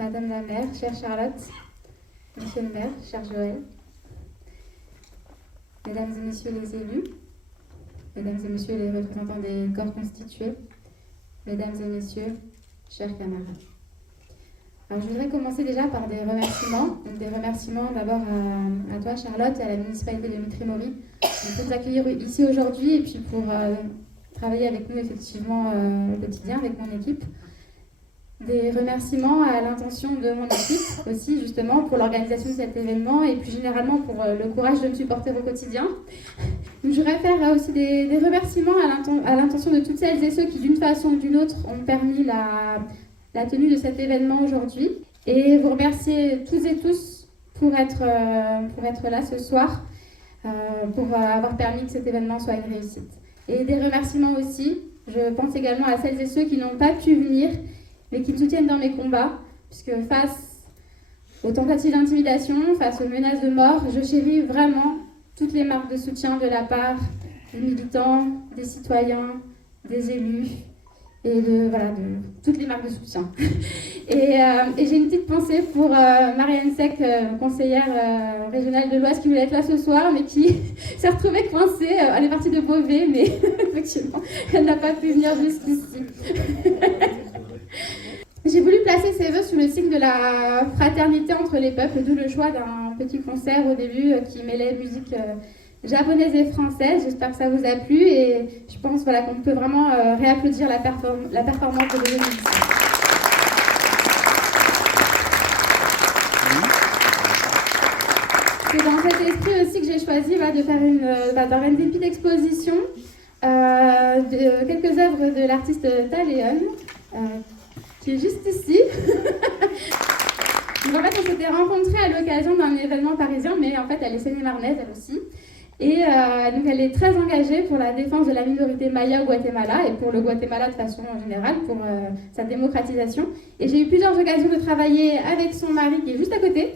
Madame la maire, chère Charlotte, Monsieur le maire, cher Joël, Mesdames et Messieurs les élus, Mesdames et Messieurs les représentants des corps constitués, Mesdames et Messieurs, chers camarades. Alors, je voudrais commencer déjà par des remerciements. Donc, des remerciements d'abord à toi, Charlotte, et à la municipalité de Mitry-Mory pour nous accueillir ici aujourd'hui et puis pour travailler avec nous effectivement au quotidien avec mon équipe. Des remerciements à l'intention de mon équipe aussi, justement, pour l'organisation de cet événement et plus généralement pour le courage de me supporter au quotidien. Donc, je voudrais faire aussi des remerciements à l'intention de toutes celles et ceux qui, d'une façon ou d'une autre, ont permis la tenue de cet événement aujourd'hui. Et vous remercier tous et tous pour être là ce soir, pour avoir permis que cet événement soit une réussite. Et des remerciements aussi, je pense également à celles et ceux qui n'ont pas pu venir, mais qui me soutiennent dans mes combats, puisque face aux tentatives d'intimidation, face aux menaces de mort, je chéris vraiment toutes les marques de soutien de la part des militants, des citoyens, des élus, et de toutes les marques de soutien. Et j'ai une petite pensée pour Marianne Sec, conseillère régionale de l'Oise, qui voulait être là ce soir, mais qui s'est retrouvée coincée. Elle est partie de Beauvais, mais effectivement, elle n'a pas pu venir jusqu'ici. J'ai voulu placer ces vœux sous le signe de la fraternité entre les peuples, d'où le choix d'un petit concert au début qui mêlait musique japonaise et française. J'espère que ça vous a plu et je pense qu'on peut vraiment réapplaudir la performance de nos musiciens. C'est dans cet esprit aussi que j'ai choisi de faire d'organiser une petite exposition de quelques œuvres de l'artiste Taléon, qui est juste ici. Donc en fait, on s'était rencontrés à l'occasion d'un événement parisien, mais en fait, elle est seine-et-marnaise, elle aussi. Et donc, elle est très engagée pour la défense de la minorité maya au Guatemala et pour le Guatemala de façon générale, pour sa démocratisation. Et j'ai eu plusieurs occasions de travailler avec son mari, qui est juste à côté,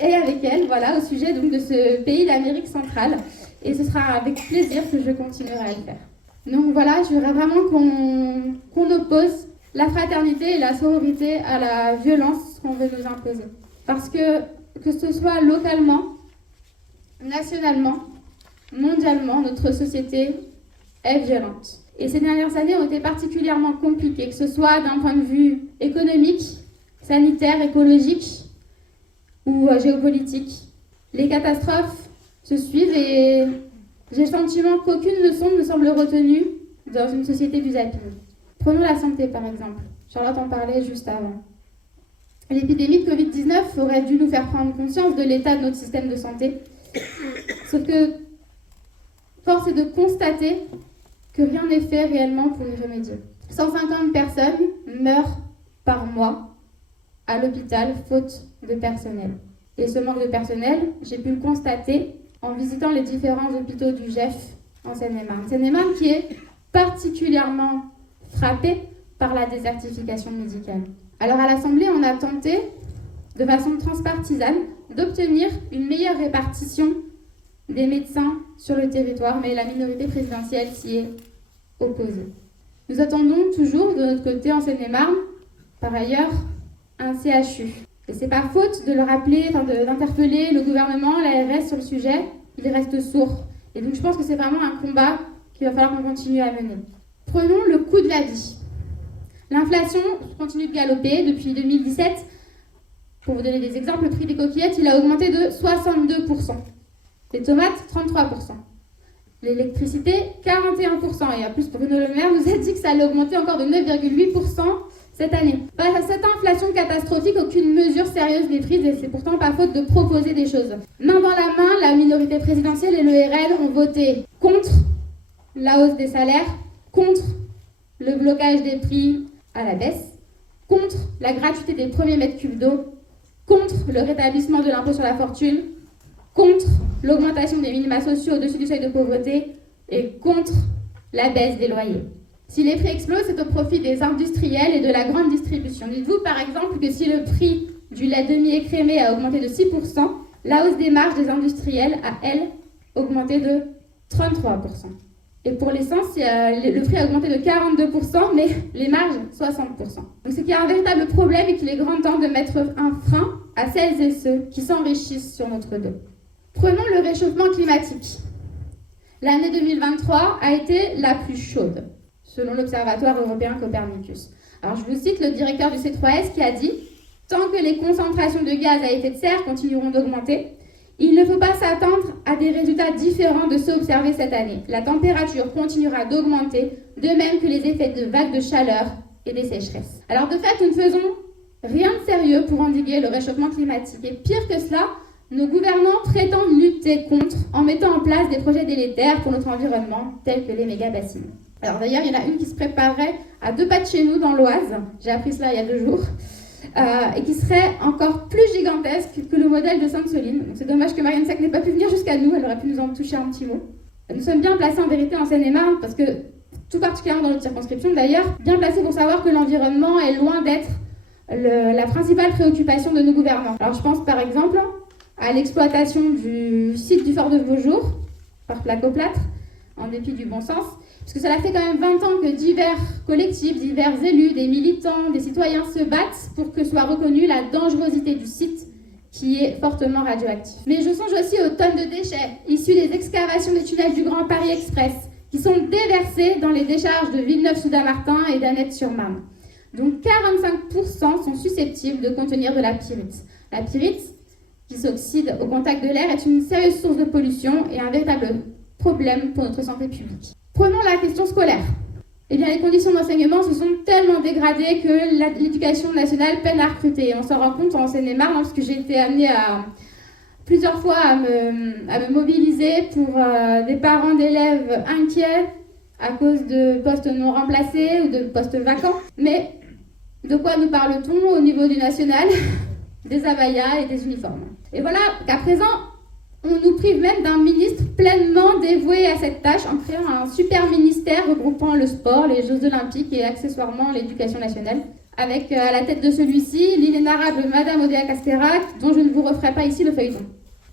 et avec elle, au sujet donc, de ce pays d'Amérique centrale. Et ce sera avec plaisir que je continuerai à le faire. Donc voilà, je voudrais vraiment qu'on oppose la fraternité et la sororité à la violence qu'on veut nous imposer. Parce que ce soit localement, nationalement, mondialement, notre société est violente. Et ces dernières années ont été particulièrement compliquées, que ce soit d'un point de vue économique, sanitaire, écologique ou géopolitique. Les catastrophes se suivent et j'ai le sentiment qu'aucune leçon ne semble retenue dans une société du zapping. Prenons la santé par exemple. Charlotte en parlait juste avant. L'épidémie de Covid-19 aurait dû nous faire prendre conscience de l'état de notre système de santé. Sauf que force est de constater que rien n'est fait réellement pour y remédier. 150 personnes meurent par mois à l'hôpital faute de personnel. Et ce manque de personnel, j'ai pu le constater en visitant les différents hôpitaux du GEF en Seine-et-Marne. Seine-et-Marne qui est particulièrement frappée par la désertification médicale. Alors à l'Assemblée, on a tenté, de façon transpartisane, d'obtenir une meilleure répartition des médecins sur le territoire, mais la minorité présidentielle s'y est opposée. Nous attendons toujours, de notre côté, en Seine-et-Marne, par ailleurs, un CHU. Et c'est pas faute de le rappeler, d'interpeller le gouvernement, l'ARS sur le sujet, il reste sourd. Et donc je pense que c'est vraiment un combat qu'il va falloir qu'on continue à mener. Prenons le coût de la vie. L'inflation continue de galoper depuis 2017. Pour vous donner des exemples, le prix des coquillettes, il a augmenté de 62%. Les tomates, 33%. L'électricité, 41%. Et en plus, Bruno Le Maire nous a dit que ça allait augmenter encore de 9,8% cette année. Face à cette inflation catastrophique, aucune mesure sérieuse n'est prise et c'est pourtant pas faute de proposer des choses. Main dans la main, la minorité présidentielle et le RN ont voté contre la hausse des salaires, contre le blocage des prix à la baisse, contre la gratuité des premiers mètres cubes d'eau, contre le rétablissement de l'impôt sur la fortune, contre l'augmentation des minima sociaux au-dessus du seuil de pauvreté et contre la baisse des loyers. Si les prix explosent, c'est au profit des industriels et de la grande distribution. Dites-vous par exemple que si le prix du lait demi-écrémé a augmenté de 6%, la hausse des marges des industriels a, elle, augmenté de 33%. Et pour l'essence, le prix a augmenté de 42%, mais les marges, 60%. Donc c'est qu'il y a un véritable problème et qu'il est grand temps de mettre un frein à celles et ceux qui s'enrichissent sur notre dos. Prenons le réchauffement climatique. L'année 2023 a été la plus chaude, selon l'Observatoire européen Copernicus. Alors je vous cite le directeur du C3S qui a dit « Tant que les concentrations de gaz à effet de serre continueront d'augmenter, il ne faut pas s'attendre à des résultats différents de ceux observés cette année. La température continuera d'augmenter, de même que les effets de vagues de chaleur et des sécheresses. » Alors de fait, nous ne faisons rien de sérieux pour endiguer le réchauffement climatique. Et pire que cela, nos gouvernants prétendent lutter contre en mettant en place des projets délétères pour notre environnement, tels que les méga-bassines. Alors d'ailleurs, il y en a une qui se préparerait à 2 pas de chez nous, dans l'Oise, j'ai appris cela il y a 2 jours, et qui serait encore plus gigantesque que le modèle de Sainte-Soline. Donc c'est dommage que Marianne Sac n'ait pas pu venir jusqu'à nous, elle aurait pu nous en toucher un petit mot. Nous sommes bien placés en vérité en Seine-et-Marne, parce que, tout particulièrement dans notre circonscription d'ailleurs, bien placés pour savoir que l'environnement est loin d'être la principale préoccupation de nos gouvernants. Alors je pense par exemple à l'exploitation du site du Fort de Beaujour par Placoplâtre, en dépit du bon sens, parce que cela fait quand même 20 ans que divers collectifs, divers élus, des militants, des citoyens se battent pour que soit reconnue la dangerosité du site qui est fortement radioactif. Mais je songe aussi aux tonnes de déchets issus des excavations des tunnels du Grand Paris Express qui sont déversés dans les décharges de Villeneuve-sous-Damartin et d'Annette-sur-Marne. Donc 45% sont susceptibles de contenir de la pyrite. La pyrite, qui s'oxyde au contact de l'air, est une sérieuse source de pollution et un véritable problème pour notre santé publique. Prenons la question scolaire. Eh bien, les conditions d'enseignement se sont tellement dégradées que l'éducation nationale peine à recruter. Et on s'en rend compte en Seine-et-Marne, parce que j'ai été amenée plusieurs fois à me mobiliser pour des parents d'élèves inquiets à cause de postes non remplacés ou de postes vacants. Mais de quoi nous parle-t-on au niveau du national? Des abayas et des uniformes. Et voilà qu'à présent, on nous prive même d'un ministre pleinement dévoué à cette tâche en créant un super ministère regroupant le sport, les Jeux Olympiques et accessoirement l'éducation nationale. Avec à la tête de celui-ci, l'inénarrable Madame Odea Castérac, dont je ne vous referai pas ici le feuilleton.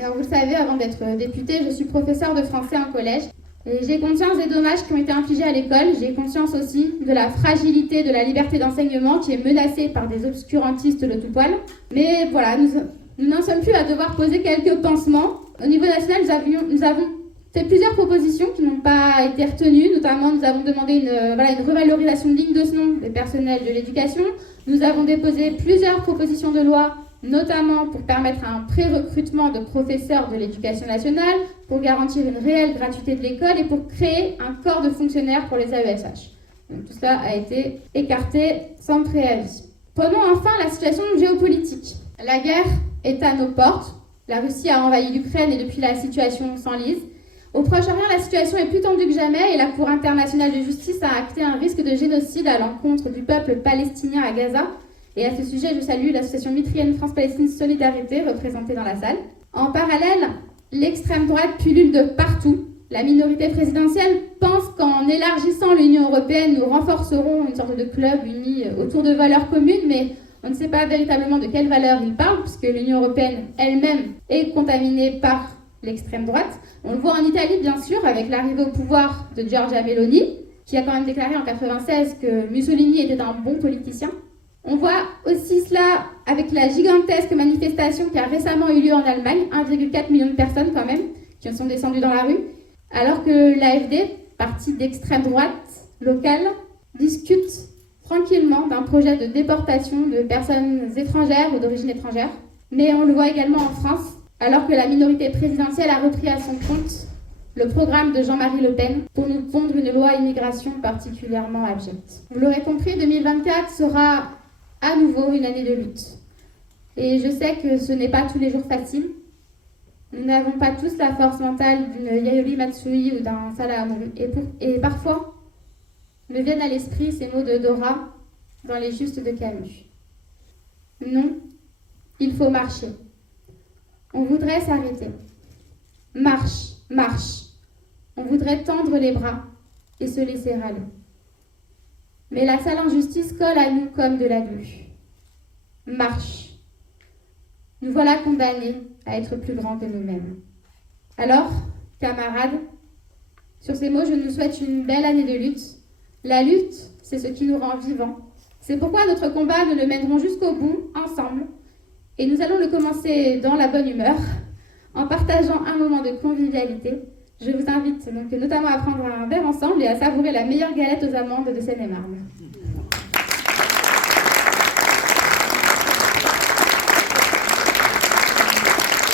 Alors vous le savez, avant d'être députée, je suis professeure de français en collège. Et j'ai conscience des dommages qui ont été infligés à l'école. J'ai conscience aussi de la fragilité de la liberté d'enseignement qui est menacée par des obscurantistes de tout poil. Mais voilà, nous n'en sommes plus à devoir poser quelques pansements. Au niveau national, nous avons fait plusieurs propositions qui n'ont pas été retenues. Notamment, nous avons demandé une revalorisation digne de ce nom des personnels de l'éducation. Nous avons déposé plusieurs propositions de loi, notamment pour permettre un pré-recrutement de professeurs de l'éducation nationale, pour garantir une réelle gratuité de l'école et pour créer un corps de fonctionnaires pour les AESH. Donc, tout cela a été écarté sans préavis. Prenons enfin la situation géopolitique. La guerre est à nos portes. La Russie a envahi l'Ukraine et depuis la situation s'enlise. Au Proche-Orient, la situation est plus tendue que jamais et la Cour internationale de justice a acté un risque de génocide à l'encontre du peuple palestinien à Gaza. Et à ce sujet, je salue l'association mitrienne France-Palestine Solidarité, représentée dans la salle. En parallèle, l'extrême droite pullule de partout. La minorité présidentielle pense qu'en élargissant l'Union européenne, nous renforcerons une sorte de club uni autour de valeurs communes, mais on ne sait pas véritablement de quelles valeurs ils parlent, puisque l'Union européenne elle-même est contaminée par l'extrême droite. On le voit en Italie, bien sûr, avec l'arrivée au pouvoir de Giorgia Meloni, qui a quand même déclaré en 1996 que Mussolini était un bon politicien. On voit aussi cela avec la gigantesque manifestation qui a récemment eu lieu en Allemagne, 1,4 million de personnes quand même, qui sont descendues dans la rue, alors que l'AfD, parti d'extrême droite locale, discute tranquillement d'un projet de déportation de personnes étrangères ou d'origine étrangère. Mais on le voit également en France, alors que la minorité présidentielle a repris à son compte le programme de Jean-Marie Le Pen pour nous pondre une loi immigration particulièrement abjecte. Vous l'aurez compris, 2024 sera à nouveau une année de lutte. Et je sais que ce n'est pas tous les jours facile. Nous n'avons pas tous la force mentale d'une Yayoi Matsui ou d'un Salah Hamouri. Et parfois, me viennent à l'esprit ces mots de Dora dans Les Justes de Camus. Non, il faut marcher. On voudrait s'arrêter. Marche, marche. On voudrait tendre les bras et se laisser aller. Mais la sale injustice colle à nous comme de la glu. Marche. Nous voilà condamnés à être plus grands que nous-mêmes. Alors, camarades, Sur ces mots, je nous souhaite une belle année de lutte. La lutte, c'est ce qui nous rend vivants. C'est pourquoi notre combat, nous le mènerons jusqu'au bout, ensemble. Et nous allons le commencer dans la bonne humeur, en partageant un moment de convivialité. Je vous invite donc notamment à prendre un verre ensemble et à savourer la meilleure galette aux amandes de Seine-et-Marne.